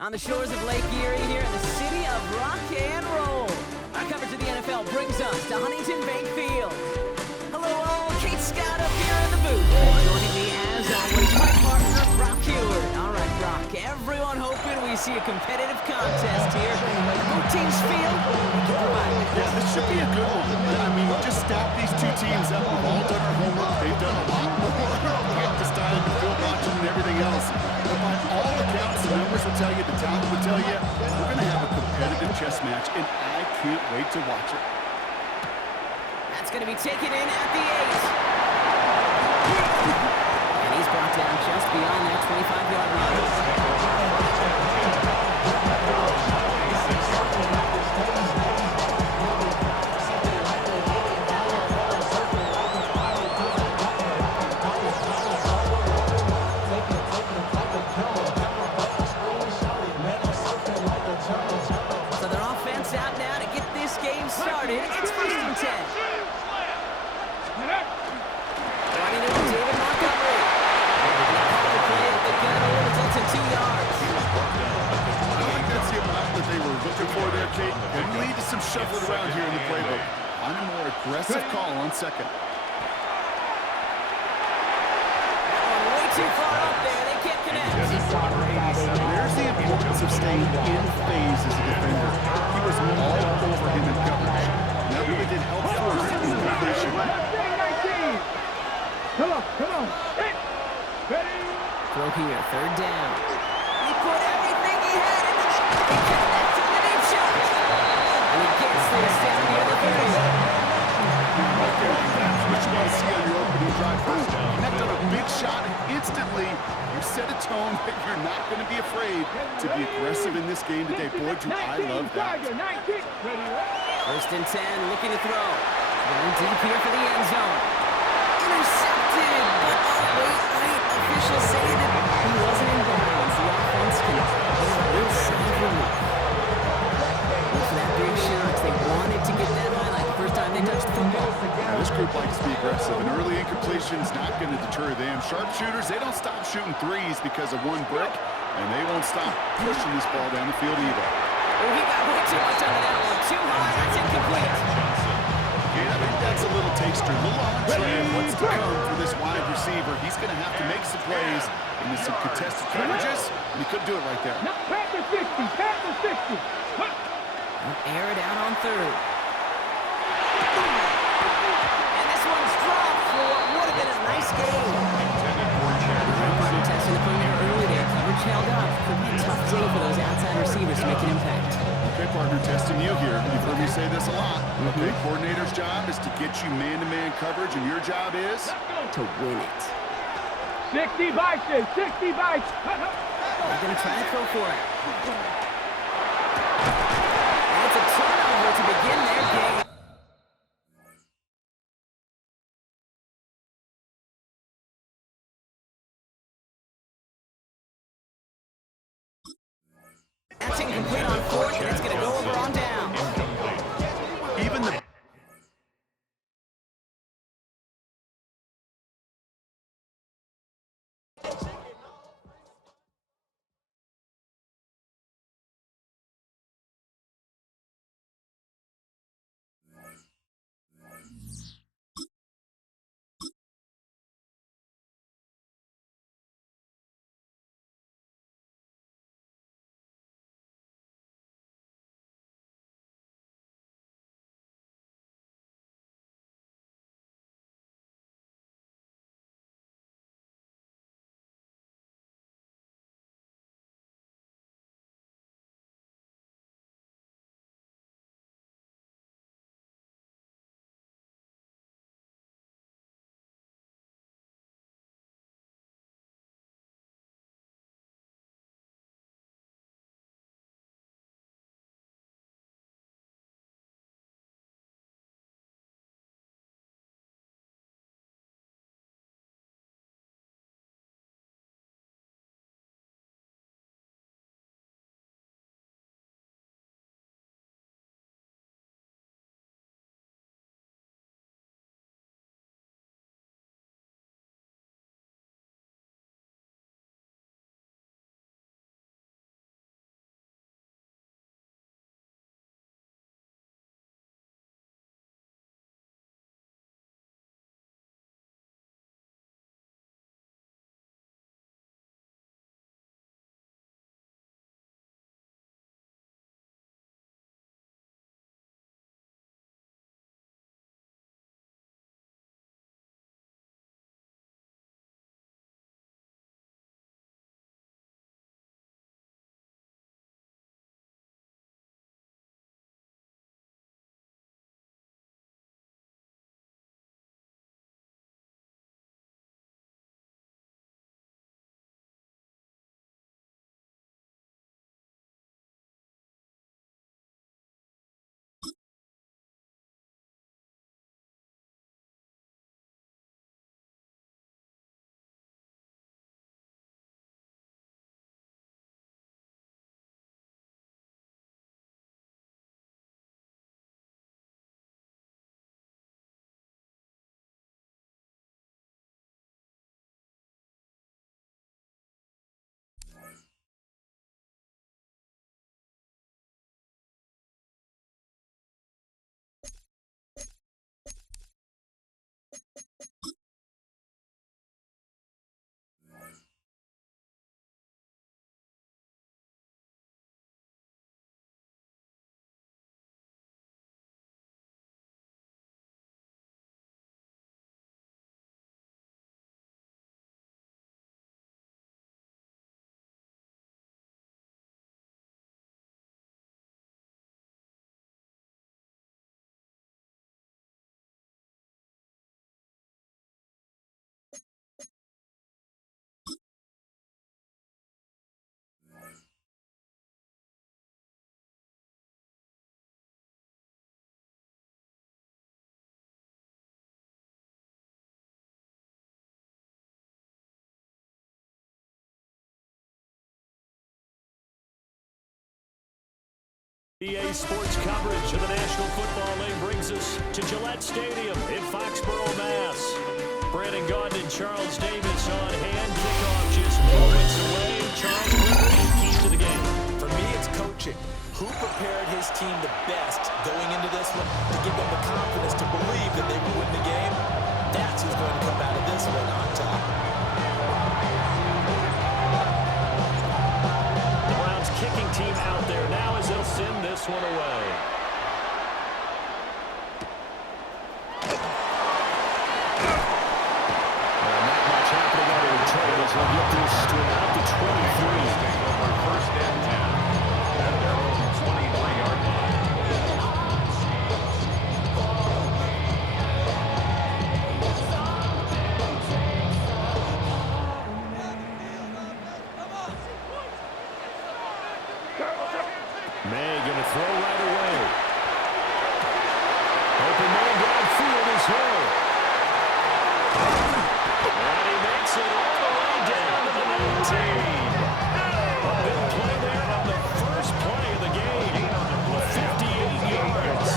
On the shores of Lake Erie here in the city of rock and roll. Our coverage of the NFL brings us to Huntington Bank Field. Hello all, Kate Scott up here in the booth. Joining me as always, my partner, Brock Hewitt. All right, Brock, everyone hoping we see a competitive contest here. Both teams feel they can provide. Yeah, this should be a good one. I mean, just stack these two teams up. We've all done our homework. They've done a lot more practice time and field watching and everything else. But by all accounts, the numbers will tell you, the talent will tell you, we're going to have a competitive chess match, and I can't wait to watch it. That's going to be taken in at the 8. And he's brought down just beyond that 25-yard line. So their offense out now to get this game started. It's 1st and 10. Running it with David Montgomery. And the power play at the gun results in 2 yards. I think that's the amount that they were looking for there, Kate. Can lead to some shuffling around here in the playbook. On a more aggressive call on second. That one way too far up there. They can't connect. There's the importance of staying in phase as a defender. He was all over him in coverage. That really did help force the completion. Come on. Ready? Throw here, 3rd down. He put everything he had into it. He connects with the deep shot. And he gets this down near the 30. What you want to see on your opening drive first. Connect on a big shot, and instantly you set a tone that you're not going to be afraid to be aggressive in this game today. Boy, do I love that. 1st and 10, looking to throw. Going deep here for the end zone. Intercepted, but wait. Officials say that he wasn't in bounds. The offense can get a little sign of relief. Look for that big shot. They wanted to get that highlight the first time they touched the football. Now, this group likes to be aggressive, and early incompletion's not going to deter them. Sharpshooters, they don't stop shooting threes because of one brick, and they won't stop pushing this ball down the field either. Oh, he got way too much under that one. Too high, that's incomplete. Yeah, I think that's a little taster, a little entree of what's to come for this wide receiver. He's going to have to make some plays into some contested coverages, and he couldn't do it right there. Panther 60. Air it out on 3rd. And this one's dropped for what would have been a nice game. Partner testing the perimeter early there. Coverage held up. Could be a tough day for those outside receivers to make an impact. Okay, partner, testing you here. You've heard me say this a lot. Okay, coordinator's job is to get you man-to-man coverage, and your job is To win it. 60 bites. They're going to try to throw for it. And it's a turnover to begin their game. That's incomplete on 4th, and it's going to go over on down. even the EA Sports coverage of the National Football League brings us to Gillette Stadium in Foxborough, Mass. Brandon Gaudin and Charles Davis on hand. Kickoff just moments away. Charles, what are the keys to the game? For me, it's coaching. Who prepared his team the best going into this one to give them the confidence to believe that they will win the game? That's who's going to come out of this one on top. The Browns kicking team out there now as they'll send this one away. Not much happening on the return as they'll get this to about the 23. First and 10 at their own 23-yard line. May going to throw right away. Open man downfield is Hill. And he makes it all the way down to the 19. A big play there on the first play of the game. 58 yards.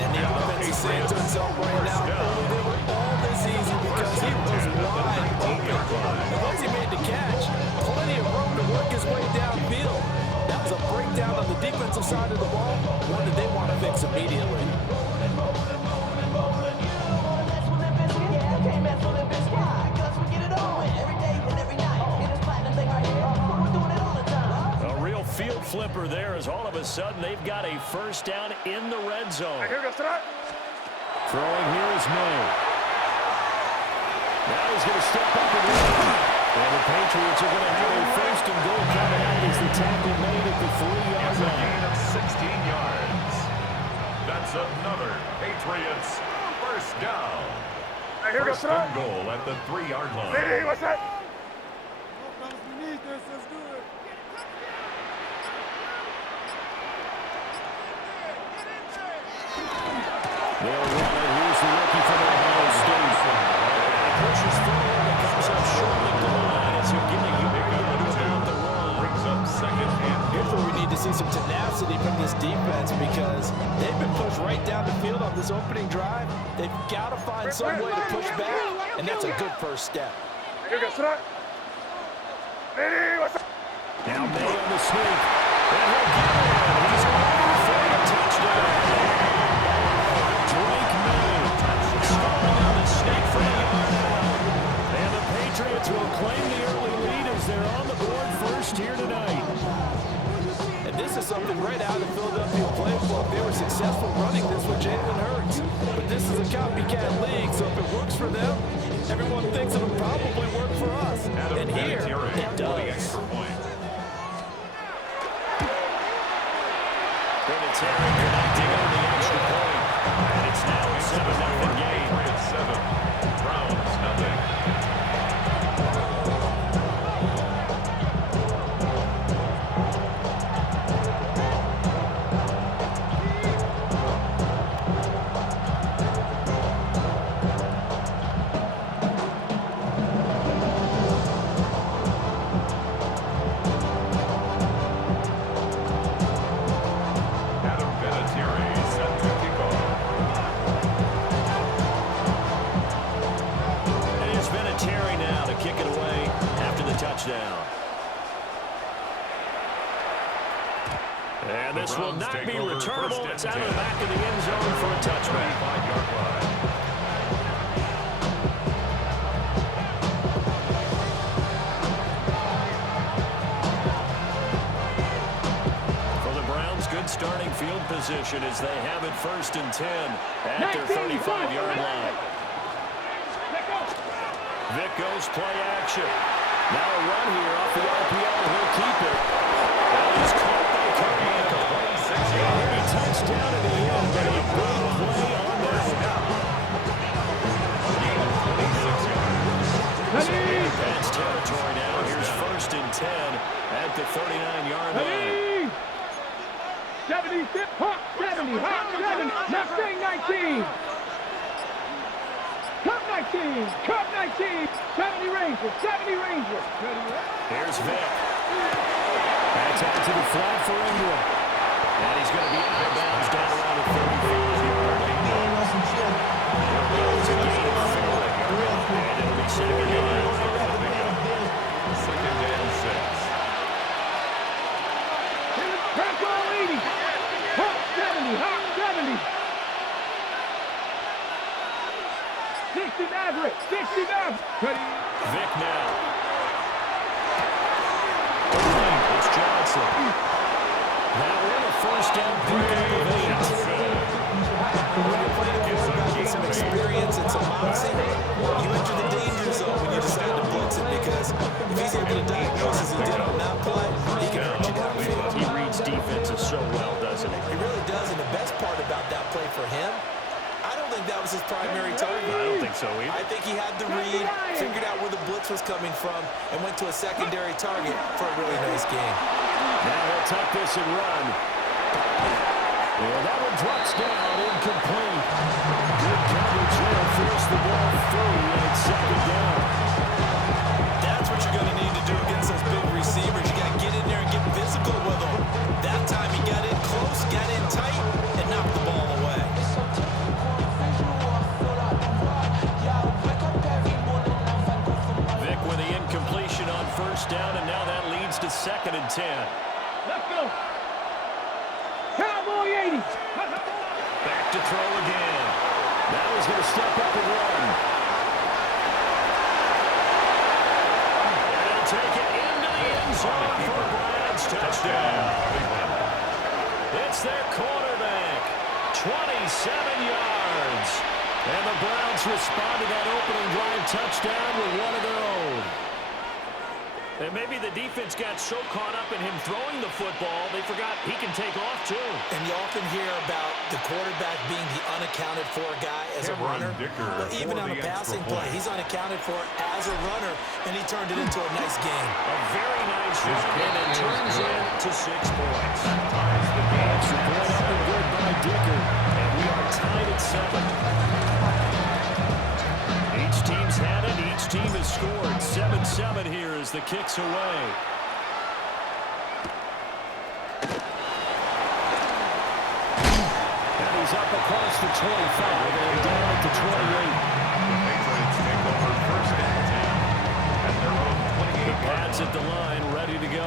And the offense is saying to himself right now, they were all this easy because he was wide open. And once he made the catch, plenty of room to work his way downfield. That was a breakdown on the defensive side of the ball, one that they want to fix immediately. A real field flipper there as all of a sudden they've got a first down in the red zone. Throwing here is May. Now he's going to step up and run. And the Patriots are going to have a first and goal coming out as the tackle made at the 3-yard It's a line. gain of 16 yards. That's another Patriots first down. First and goal at the 3-yard line. What's that? They'll run it. Here's the rookie from Ohio State. Pushes forward and comes up short of the line as he'll get a yard down the run. Brings up second and Here's where we need to see some tenacity from this defense because they've been pushed right down the field on this opening drive. They've got to find some way to push back, and that's a good first step. Now May on the sneak. And he'll get it. He's over for a touchdown. Drake May scoring on the sneak for the yard. And the Patriots will claim the early lead as they're on the board first here tonight. And this is something right out of Philadelphia playbook. They were successful running this with Jalen Hurts. But this is a copycat league, so if it works for them, everyone thinks it'll probably work for us. And here, it does. Terry connecting on the extra point. And it's now a 7-0 game. Patriots 7, Browns nothing. And this will not be returnable. It's out of the back of the end zone for a touchback. 25-yard line. For the Browns, good starting field position as they have it first and 10 at their 35-yard line. Vic goes play action. Now a run here off the RPO. He'll keep it. And he's caught by Carmichael. He touchdown in the end, but a big play on that one. Advanced territory now. Here's first and 10 at the 39-yard line. 70, hot 70, hot 70, not saying 19. Cut 19, cut 19, 70 Rangers, 70 Rangers. Here's Vic. That's out to the flat for Ingram. And he's going to be out of bounds down around the 35-yard line. It's a gain of 4. And it'll be second down. Second and 6. Press all 80. Hot 70. Hot 70. 60 Maverick. 60 Maverick. Ready. Vic now. It's Johnson. Now we're in a first down pickup of 8. When you're playing a quarterback with some experience and some moxie, you enter the danger zone when you decide to blitz it, because if he's able to diagnose as he did on that play, he can hurt you downfield. He reads defenses so well, doesn't he? He really does, and the best part about that play for him, I don't think that was his primary target. I don't think so either. I think he had the read, figured out where the blitz was coming from, and went to a secondary target for a really nice game. Now he'll tuck this and run. Well, that one drops down, incomplete. Good coverage there, force the ball through, and it's second down. That's what you're going to need to do against those big receivers. You got to get in there and get physical with them. That time he got in close, got in tight, and knocked the ball away. Vic with the incompletion on first down, and now that leads to second and 10. Let's go. Cowboy 80. Back to throw again. Now he's going to step up and run. And he'll take it into the end zone for Bryant's touchdown. It's their quarterback. 27 yards. And the Browns respond to that opening drive touchdown with one of their own. And maybe the defense got so caught up in him throwing the football, they forgot he can take off too. And you often hear about the quarterback being the unaccounted for guy as a runner. But even on a passing play, he's unaccounted for as a runner, and he turned it into a nice game. A very nice run, and it turns into 6 points. Extra point up and good by Dicker, and we are tied at 7. Each team's had it. Each team has scored. 7-7 here as the kick's away. And he's up across the 25 and down at the 28. Patriots take over first and 10 at their own 28. Pads at the line, ready to go.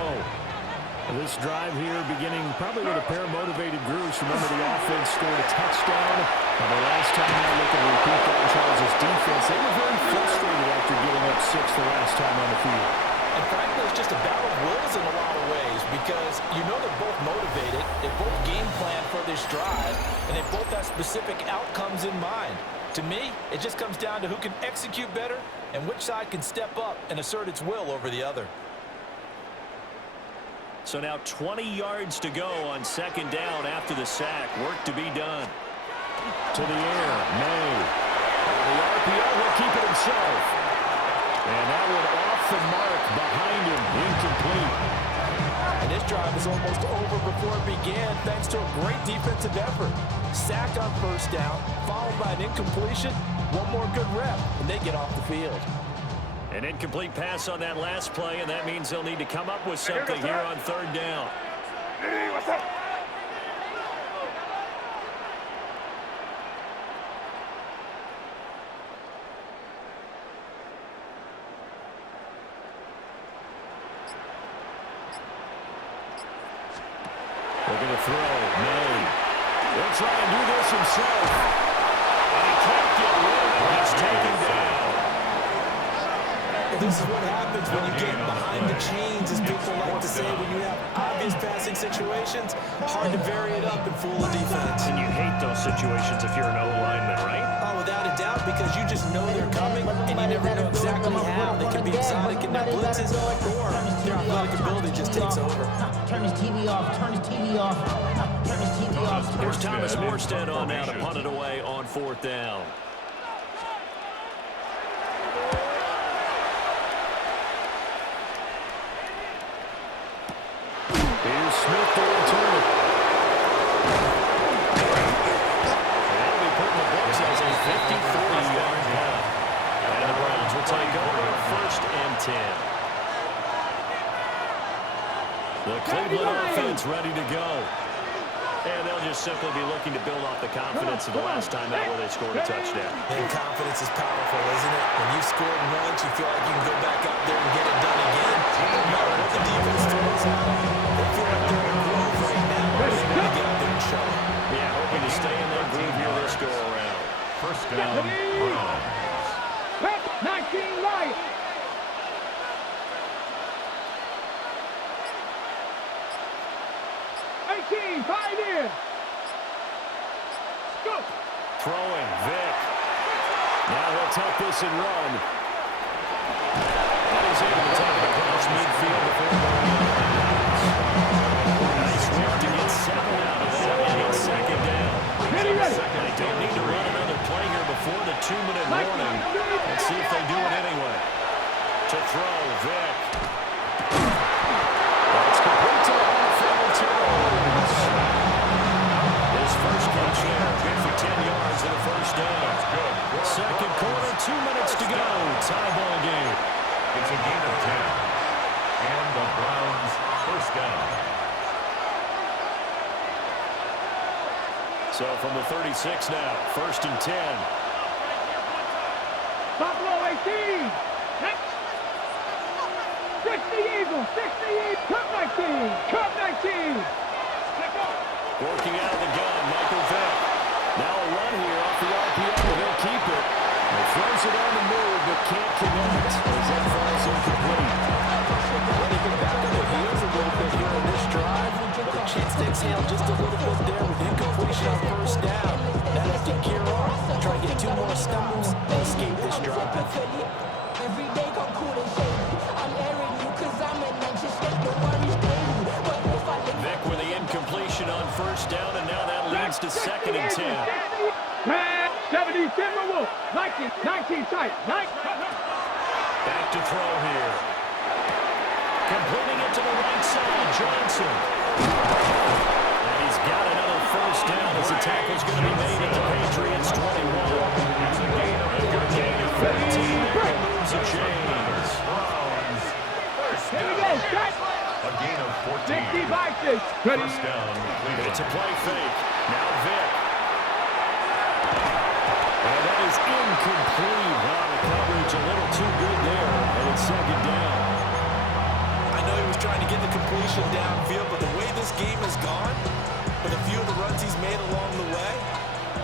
This drive here beginning probably with a pair of motivated grooves. Remember, the offense scored a touchdown. And the last time I look at repeat that Charles' defense, they were very frustrated after giving up 6 the last time on the field. And frankly, it's just a battle of wills in a lot of ways, because you know they're both motivated, they both game plan for this drive, and they both have specific outcomes in mind. To me, it just comes down to who can execute better and which side can step up and assert its will over the other. So now 20 yards to go on second down after the sack. Work to be done. To the air, May. The RPO will keep it himself. And that one off the mark behind him, incomplete. And this drive is almost over before it began, thanks to a great defensive effort. Sack on first down, followed by an incompletion. One more good rep, and they get off the field. An incomplete pass on that last play, and that means they'll need to come up with something here on third down. Hey, what's up? They're going to throw. May. He'll try and do this himself. And he can't get rid of it. He's taken down. This is what happens when you get behind the chains, as people like to say, when you have obvious passing situations. Hard to vary it up and fool the defense. And you hate those situations if you're an O-lineman, right? Oh, without a doubt, because you just know they're coming, and you never know exactly how. They can be exotic in their blitzes, or their athletic ability just takes over. Turn his TV off. Turn his TV off. Turn his TV off. Here's Thomas Morstead on now to punt it away on fourth down. Here's Smith to return it. They'll be putting the books as a 53-yard punt. And the Browns will take over first and 10. The Cleveland offense ready to go. And they'll just simply be looking to build off the confidence of the last time out where they scored a touchdown. And confidence is powerful, isn't it? When you scored once, you feel like you can go back out there and get it done again. No matter what the defense throws out, they feel like they're in a groove right now. They're going to get out there and show it. Yeah, hoping to stay in that groove here this go-around. First down, Browns. 19 right. Five in. Go. Throwing, Vic. Now he'll tuck this and run. And he's able to take it across midfield before going out of bounds. Nice work to get 7 out of that and it's second down. They don't need to run another play here before the 2-minute warning. Let's see if they do it anyway. To throw, Vic. That's complete to the half-field turnovers. His first catch there, good for 10 yards and a first down. Second quarter, 2 minutes to go. Tie ball game. It's a gain of 10. And the Browns first down. So from the 36 now, first and 10. Buffalo 18. 60 Eagles, 68. Cup 19. Cup 19. Working out of the gun, Michael Vick. Now a run here off the RPO, and he'll keep it. He throws it on the move, but can't connect as that falls incomplete. Well, they've been back on their heels a little bit here in this drive, but a chance to exhale just a little bit there with incompletion on first down. Now they have to gear up, try to get 2 more stops, and escape this drive. Every day come cool and shady. I'm airing you cause I'm an anxious state. No worries daily. But if I live Vick with the incompletion on first down, and now that leads to second and 10. 70 Timberwolves. 19 tight. Back to throw here. Completing it to the right side, Johnson. And he's got another first down as the tackle's going to be made at the Patriots 21. It's a gain of 13. Moves the chains. Browns first Here we down. go. Shot. A gain of 14. 65. Ready. First down, Cleveland. It's a play fake. Now Vick. And that is incomplete. Wow, the coverage a little too good there. And it's second down. I know he was trying to get the completion downfield, but the way this game has gone, with a few of the runs he's made along the way,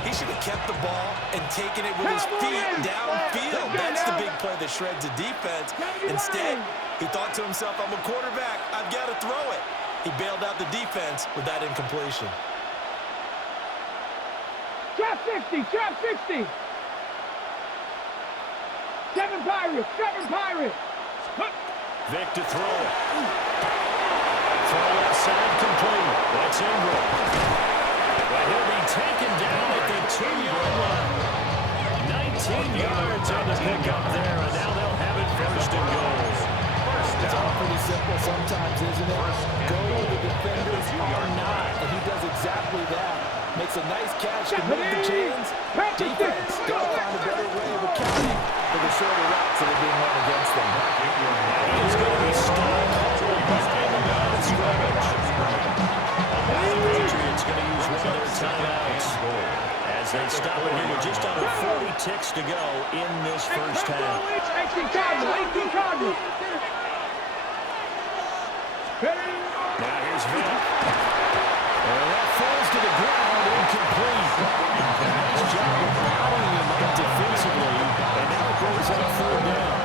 he should have kept the ball and taken it with his feet downfield. That's the big play that shreds the defense. Instead, he thought to himself, I'm a quarterback. I've got to throw it. He bailed out the defense with that incompletion. Trap 60. 7 Pirates. Vick to throw it. Throw left side complete. That's Ingram. But he'll be taken down at the 2-yard line. 19 yards on the pickup there, and now they'll have it first and goal. It's all pretty simple sometimes, isn't it? Go where the defenders are not, and he does exactly that. Makes a nice catch to move the chains. Defense got to find a better way of accounting for the shorter routes that are being run against them. He's going to be stopped behind the line of scrimmage. The Patriots going to use one of their timeouts as they stop it here with just under 40 ticks to go in this first half. 18 Cardinals. Now here's Vick. And that falls to the ground, incomplete. Nice job of bottling him up defensively, and now it goes up 4 down.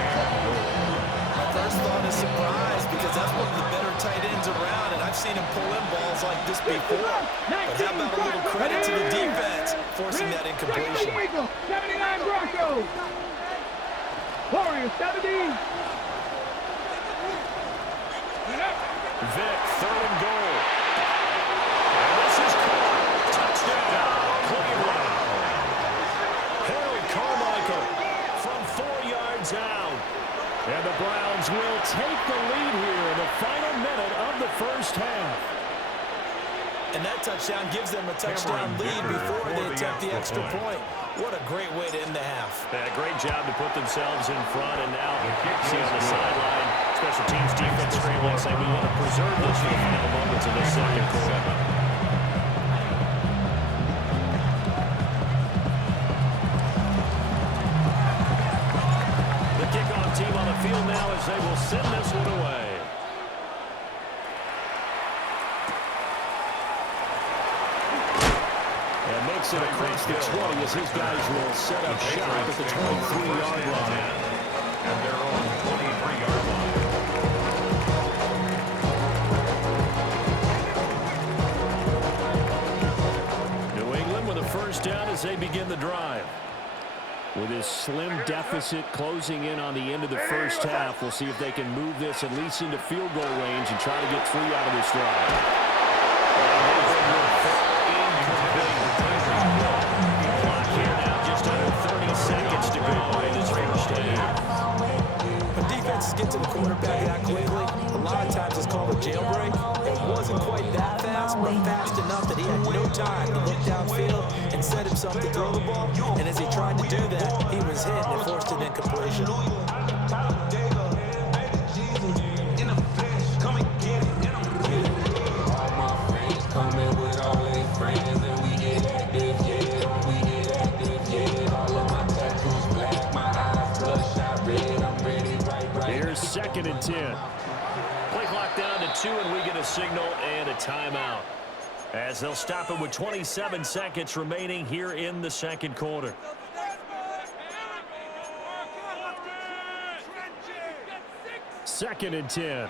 My first thought is surprise because that's one of the better tight ends around, and I've seen him pull in balls like this before. But how about a little credit to the defense forcing that incompletion? 79 Broncos. Warriors 70. Vick, third and goal. And this is caught. Touchdown, Cleveland. Harold Carmichael from 4 yards out. And the Browns will take the lead here in the final minute of the first half. And that touchdown gives them a touchdown lead before they attempt the extra point. What a great way to end the half. Yeah, great job to put themselves in front, and now see on the sideline, special teams defense scrambling, saying we want to preserve this for the final moments of the second quarter. send this one away. And makes it across the 20 as his guys will set up shop at the 23-yard line. And their own 23-yard line. New England with a first down as they begin the drive. With his slim deficit closing in on the end of the first half, we'll see if they can move this at least into field goal range and try to get 3 out of this drive. Clock here now, just under 30 seconds to go in this first half. When defenses get to the quarterback that quickly, a lot of times it's called a jailbreak. It wasn't quite that fast, but fast enough that he had no time to look downfield and set himself to throw the ball. And as he tried to do that, he was hit and forced an incompletion. Here's 2nd and 10. Play clock down to 2, and we get a signal and a timeout. As they'll stop it with 27 seconds remaining here in the second quarter. Second and 10.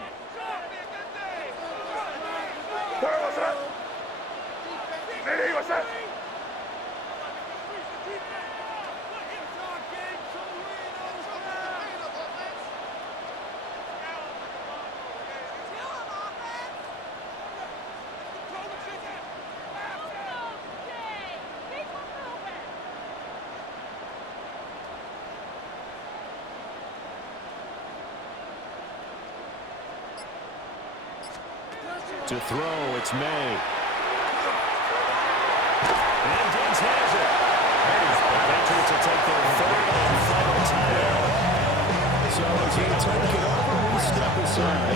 To throw, it's May. And Diggs has it. The Patriots will take their 3rd and final timeout. So as you take it over, we step aside.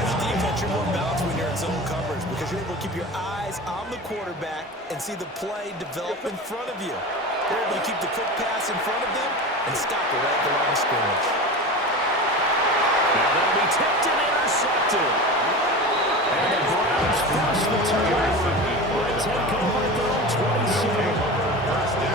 As a defense, you're more balanced when you're in zone coverage because you're able to keep your eyes on the quarterback and see the play develop in front of you. You're able to keep the quick pass in front of them and stop it right at the line of scrimmage. Now that'll be tipped and intercepted. And the Browns force the turnover by 10 coming at their own 27.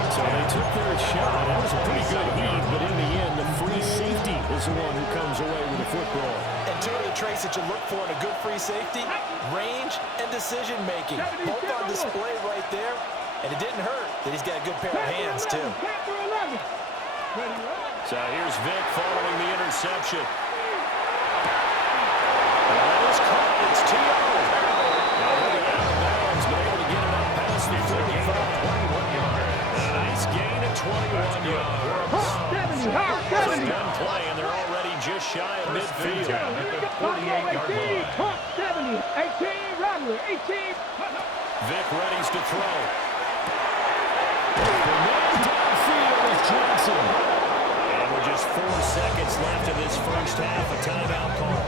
So they took their shot. That was a pretty good heave, but in the end, the free safety is the one who comes away with the football. And two of the traits that you look for in a good free safety, range and decision-making. Both on display right there. And it didn't hurt that he's got a good pair of hands, too. So here's Vic following the interception. That is caught. It's T.O. Now moving out of bounds, but able to get it up past the 35. 21 yards. A nice gain at 21 yards. First down play, and they're already just shy of midfield. At the 48-yard line. 70, 18, Rodley, 18. Vic readies to throw. The man downfield is Johnson. And with just 4 seconds left in this first half, a timeout call.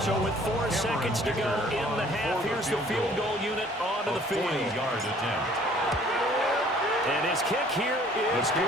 So with 4 seconds to go in the half, here's the field goal unit onto the field. 40-yard attempt. And his kick here is good.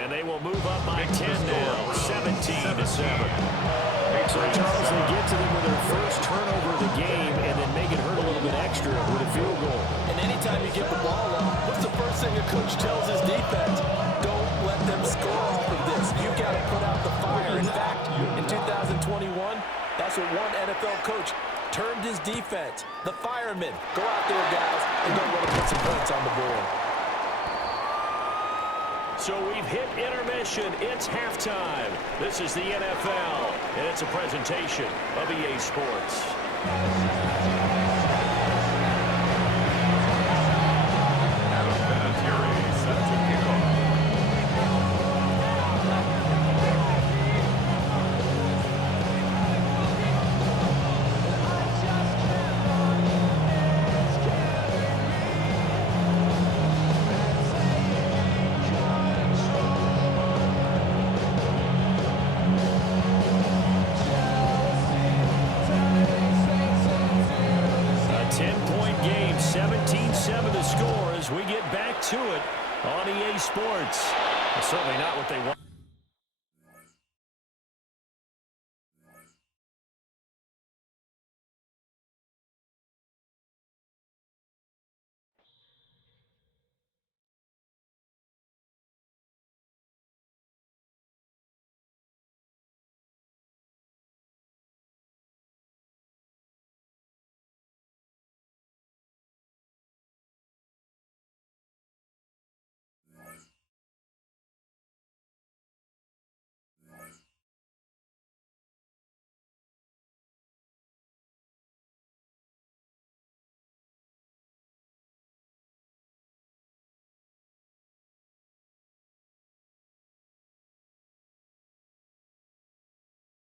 And they will move up by 10 now, 17-7. So Charles, they get to them with their first turnover of the game and then make it hurt a little bit extra with a field goal. And anytime you get the ball up, what's the first thing a coach tells his defense? Don't let them score off of this. You've got to put out the fire. In fact, in 2021, that's what one NFL coach termed his defense, the firemen. Go out there, guys, and don't let them put some points on the board. So we've hit intermission. It's halftime. This is the NFL, and it's a presentation of EA Sports. Adam Vinatieri set to kick off. 7 to score as we get back to it on EA Sports. Certainly not what they want.